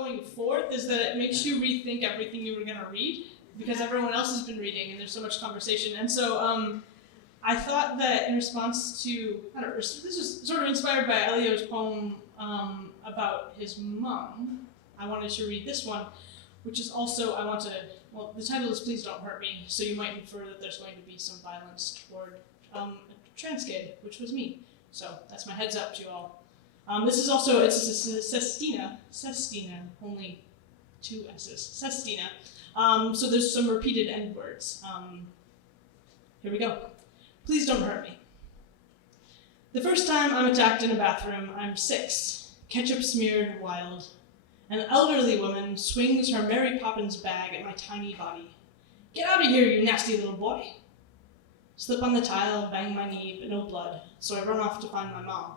going forth is that it makes you rethink everything you were going to read, because everyone else has been reading and there's so much conversation. And so I thought that in response to, this was sort of inspired by Elio's poem about his mom. I wanted to read this one, which is also, the title is Please Don't Hurt Me, so you might infer that there's going to be some violence toward a trans kid, which was me. So that's my heads up to you all. This is also, it's a sestina, only 2 S's, sestina. So there's some repeated end words. Here we go. Please don't hurt me. The first time I'm attacked in a bathroom, I'm 6, ketchup smeared wild. An elderly woman swings her Mary Poppins bag at my tiny body. Get out of here, you nasty little boy. Slip on the tile, bang my knee, but no blood, so I run off to find my mom.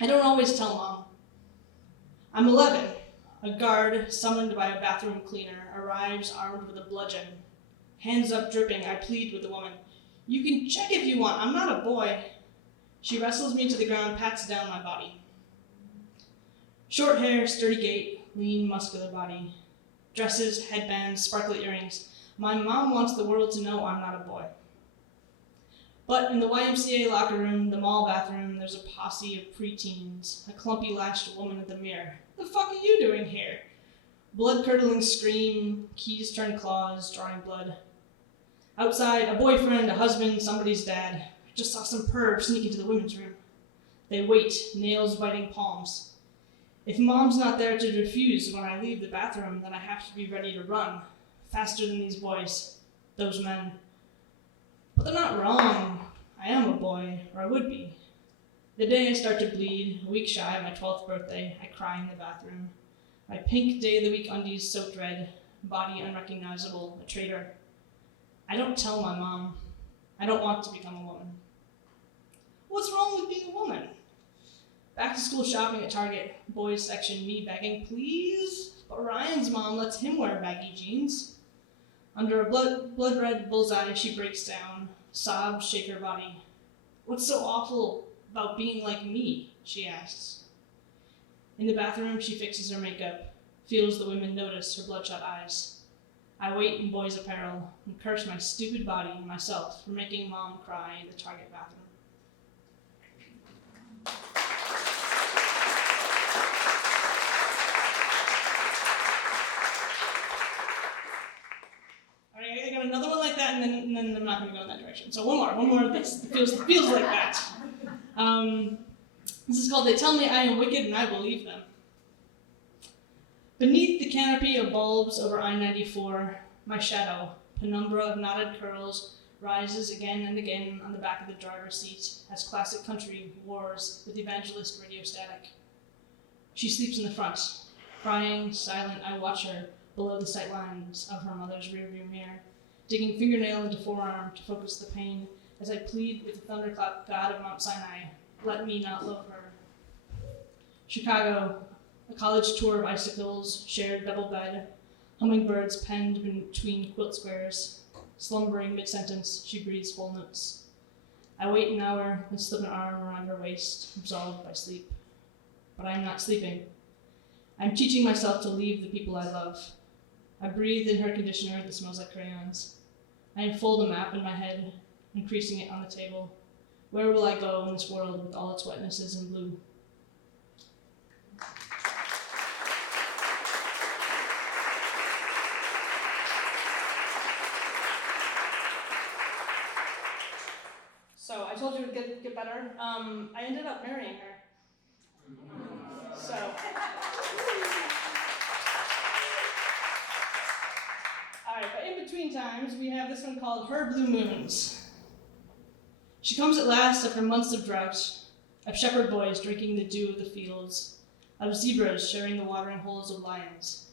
I don't always tell Mom. I'm 11. A guard, summoned by a bathroom cleaner, arrives armed with a bludgeon. Hands up dripping, I plead with the woman. You can check if you want, I'm not a boy. She wrestles me to the ground, pats down my body. Short hair, sturdy gait, lean, muscular body. Dresses, headbands, sparkly earrings. My mom wants the world to know I'm not a boy. But in the YMCA locker room, the mall bathroom, there's a posse of preteens, a clumpy-lashed woman at the mirror. The fuck are you doing here? Blood-curdling scream, keys turn claws, drawing blood. Outside, a boyfriend, a husband, somebody's dad. I just saw some perv sneak into the women's room. They wait, nails biting palms. If Mom's not there to refuse when I leave the bathroom, then I have to be ready to run, faster than these boys, those men. But they're not wrong. I am a boy, or I would be. The day I start to bleed, a week shy of my 12th birthday, I cry in the bathroom. My pink day of the week undies soaked red, body unrecognizable, a traitor. I don't tell my mom. I don't want to become a woman. What's wrong with being a woman? Back to school shopping at Target, boys section, me begging, please? But Ryan's mom lets him wear baggy jeans. Under a blood-red bullseye, she breaks down, sobs shake her body. What's so awful about being like me, she asks. In the bathroom, she fixes her makeup, feels the women notice her bloodshot eyes. I wait in boys' apparel and curse my stupid body and myself for making Mom cry in the Target bathroom. I got another one like that, and then I'm not going to go in that direction. So one more of this. It feels like that. This is called They Tell Me I Am Wicked and I Believe Them. Beneath the canopy of bulbs over I-94, my shadow, penumbra of knotted curls, rises again and again on the back of the driver's seat as classic country wars with evangelist radio static. She sleeps in the front. Crying, silent, I watch her below the sight lines of her mother's rearview mirror, digging fingernail into forearm to focus the pain as I plead with the thunderclap god of Mount Sinai, let me not love her. Chicago, a college tour of icicles, shared double bed, hummingbirds penned between quilt squares. Slumbering mid-sentence, she breathes full notes. I wait an hour and slip an arm around her waist, absolved by sleep. But I am not sleeping. I'm teaching myself to leave the people I love. I breathe in her conditioner that smells like crayons. I unfold a map in my head, increasing it on the table. Where will I go in this world with all its wetnesses and blue? So I told you it would get better. I ended up marrying her. So. All right, but in between times, we have this one called Her Blue Moons. She comes at last after months of drought, of shepherd boys drinking the dew of the fields, of zebras sharing the watering holes of lions.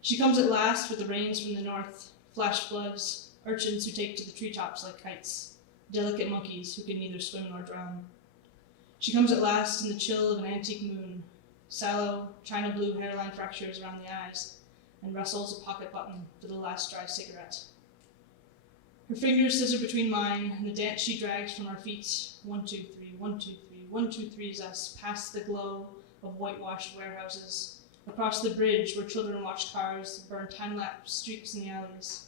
She comes at last with the rains from the north, flash floods, urchins who take to the treetops like kites, delicate monkeys who can neither swim nor drown. She comes at last in the chill of an antique moon, sallow, china blue hairline fractures around the eyes, and wrestles a pocket button for the last dry cigarette. Her fingers scissor between mine, and the dance she drags from our feet, 1, 2, 3, 1, 2, 3, 1, 2, 3's us, past the glow of whitewashed warehouses, across the bridge where children watch cars burn time-lapse streaks in the alleys,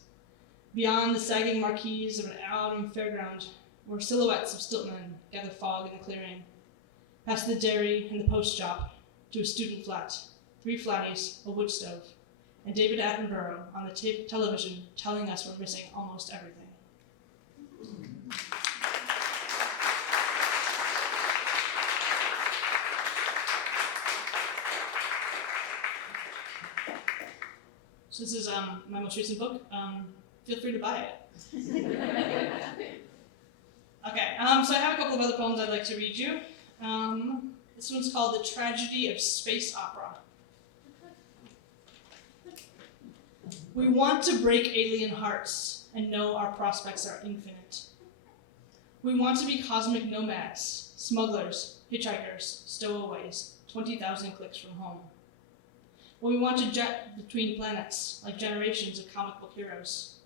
beyond the sagging marquees of an autumn fairground where silhouettes of stiltmen gather fog in the clearing, past the dairy and the post shop to a student flat, 3 flatties, a wood stove, and David Attenborough on the television telling us we're missing almost everything. So this is my most recent book. Feel free to buy it. Okay, so I have a couple of other poems I'd like to read you. This one's called The Tragedy of Space Opera. We want to break alien hearts and know our prospects are infinite. We want to be cosmic nomads, smugglers, hitchhikers, stowaways, 20,000 clicks from home. We want to jet between planets like generations of comic book heroes.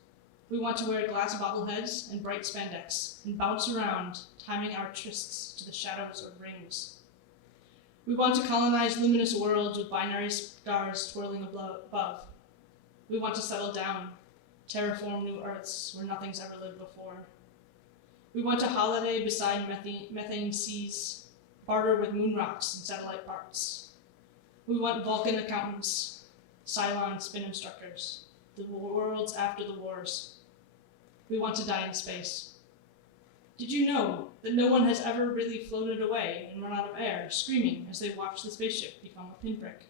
We want to wear glass bobbleheads and bright spandex and bounce around, timing our trysts to the shadows of rings. We want to colonize luminous worlds with binary stars twirling above. We want to settle down, terraform new Earths where nothing's ever lived before. We want to holiday beside methane seas, barter with moon rocks and satellite parts. We want Vulcan accountants, Cylon spin instructors, the worlds after the wars. We want to die in space. Did you know that no one has ever really floated away and run out of air, screaming as they watch the spaceship become a pinprick?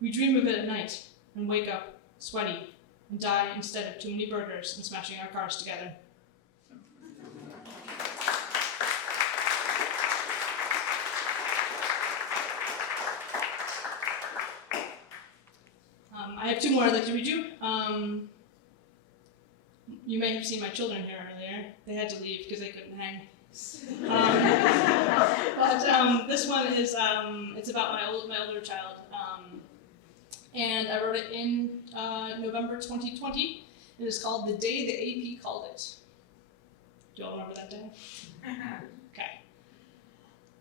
We dream of it at night and wake up sweaty and die instead of too many burgers and smashing our cars together. I have 2 more I'd like to read you. You may have seen my children here earlier. They had to leave because they couldn't hang. But this one is it's about my older child, and I wrote it in November 2020. It is called The Day the AP Called It. Do you all remember that day? Okay.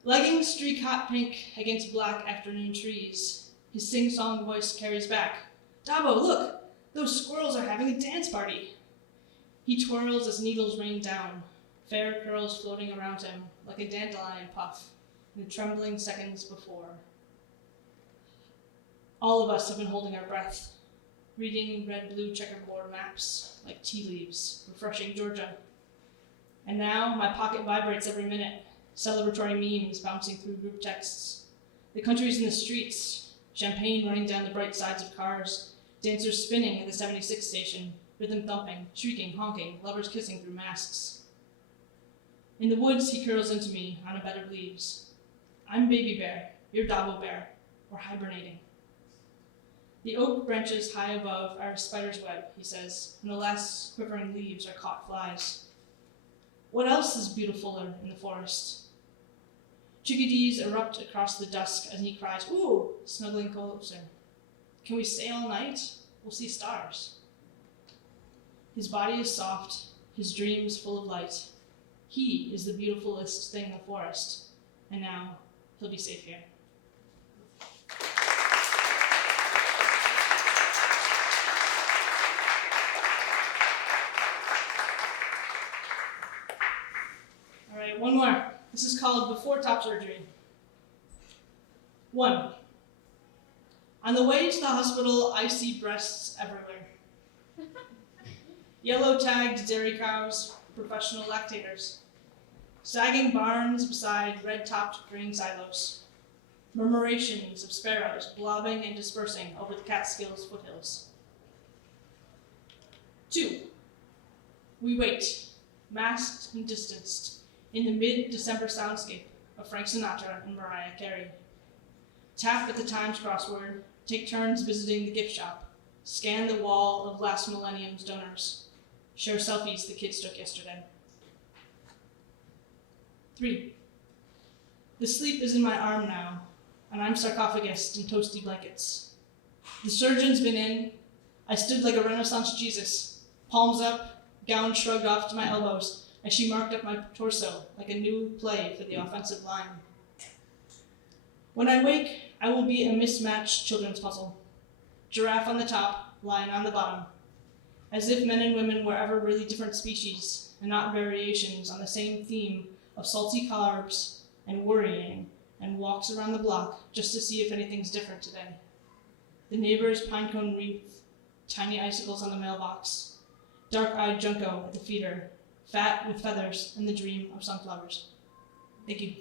Leggings streak hot pink against black afternoon trees. His sing-song voice carries back. Dabo, look! Those squirrels are having a dance party. He twirls as needles rain down, fair curls floating around him like a dandelion puff in the trembling seconds before. All of us have been holding our breath, reading red-blue checkerboard maps like tea leaves, refreshing Georgia. And now my pocket vibrates every minute, celebratory memes bouncing through group texts. The country's in the streets, champagne running down the bright sides of cars, dancers spinning at the 76 station, rhythm thumping, shrieking, honking, lovers kissing through masks. In the woods, he curls into me on a bed of leaves. I'm Baby Bear, you're Dabo Bear, we're hibernating. The oak branches high above are a spider's web, he says, and the last quivering leaves are caught flies. What else is beautifuler in the forest? Chickadees erupt across the dusk as he cries, ooh, snuggling closer. Can we stay all night? We'll see stars. His body is soft, his dreams full of light. He is the beautifulest thing in the forest, and now he'll be safe here. All right, one more. This is called Before Top Surgery. 1. On the way to the hospital, I see breasts everywhere. Yellow-tagged dairy cows, professional lactators. Sagging barns beside red-topped grain silos. Murmurations of sparrows blobbing and dispersing over the Catskills foothills. 2. We wait, masked and distanced, in the mid-December soundscape of Frank Sinatra and Mariah Carey. Tap at the Times crossword, take turns visiting the gift shop, scan the wall of last millennium's donors, share selfies the kids took yesterday. 3. The sleep is in my arm now, and I'm sarcophagused in toasty blankets. The surgeon's been in. I stood like a Renaissance Jesus, palms up, gown shrugged off to my elbows, as she marked up my torso like a new play for the offensive line. When I wake, I will be a mismatched children's puzzle. Giraffe on the top, lion on the bottom. As if men and women were ever really different species, and not variations on the same theme of salty carbs and worrying and walks around the block just to see if anything's different today. The neighbor's pinecone wreath, tiny icicles on the mailbox, dark-eyed junco at the feeder, fat with feathers and the dream of sunflowers. Thank you.